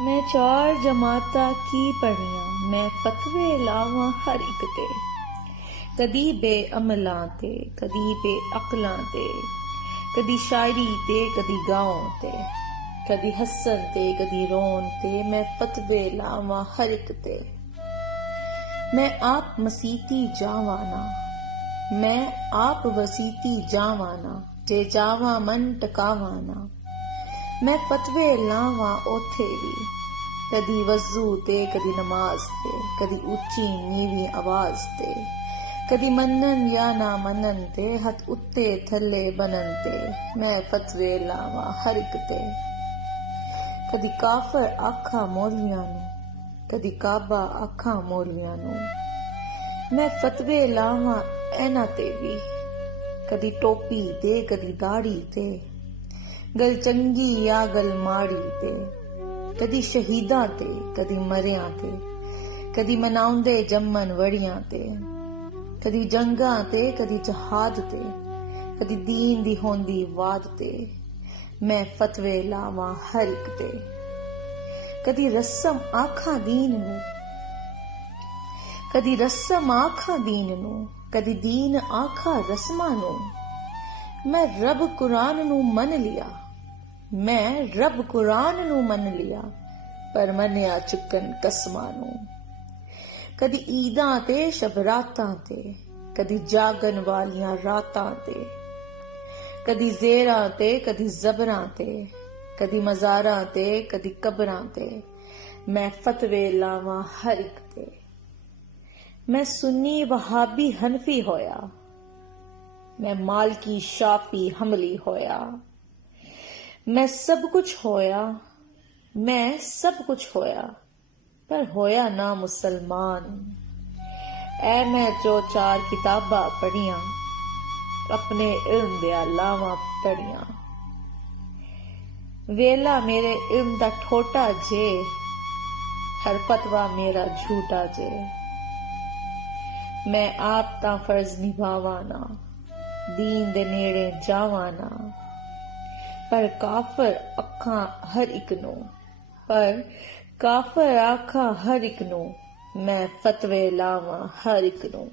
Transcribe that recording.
मैं चार जमाता की पढ़ियां, मैं फतवे लावां हर इक ते। कदी बेअमलां ते, कदी बेअकलां ते, कदी शायरी ते, कदी गाओं ते, कदी हसन ते, कदी रोन ते, मैं फतवे लावां हर इक ते। मैं आप मसीती जावाना, मैं आप वसीती जावाना, जे जावा मन टकावाना। मैं फतवे लावां ओथे भी, कदी वज़ू ते, कदी नमाज ते, कदी उच्ची नीवी आवाज ते, कदी मनन या ना मनन ते, हथ उत्ते थल्ले बनन ते, मैं फतवे लावां हर इक ते। कदी काफर आखा मौलवियां नूं, कदी काबा आखा मौलवियां नूं, मैं फतवे लावां ऐना ते भी, कदी टोपी ते, कदी दाड़ी ते, गल चंगी या गल माड़ी ते, कदी शहीदां ते, कदी मरियां ते, कदी मनाउंदे जम्मन वड़ियां ते, कदी जंगां ते, कदी जहाद ते, कदी दीन दी होंदी वाद ते, मैं फतवे लावां हर इक ते। कदी रस्म आखा दीन नूं, कदी रस्म आखा दीन नूं, कदी दीन आखा रस्मां नूं, मैं रब कुरान नूं मन लिया, मैं रब कुरान नूं मन लिया, पर मनिया चुकन कसमां नूं। कदी ईदां ते, शबरातां ते, कदी जागन वालियां रातां ते, कदी ज़ेरां ते, कदी ज़बरां ते, कदी मज़ारां ते, कदी कबरां ते, मैं फतवे लावां हर इक ते। मैं सुन्नी वहाबी हनफी होया, मैं मालकी शाफी हमली होया, मैं सब कुछ होया, मैं सब कुछ होया, पर होया ना मुसलमान। ऐ मैं जो चार किताबां पढ़ियां, अपने इल्म दियां लावां तड़ियां। वेला मेरे इल्म दा ठोटा जे, हर फतवा मेरा झूठा जे। मैं आप तां फर्ज निभावां ना, दीन दे नेड़े जावां ना, पर काफर अखां हर इक नूं, पर काफर आखा हर इक नूं, मैं फतवे लावां हर इक नूं।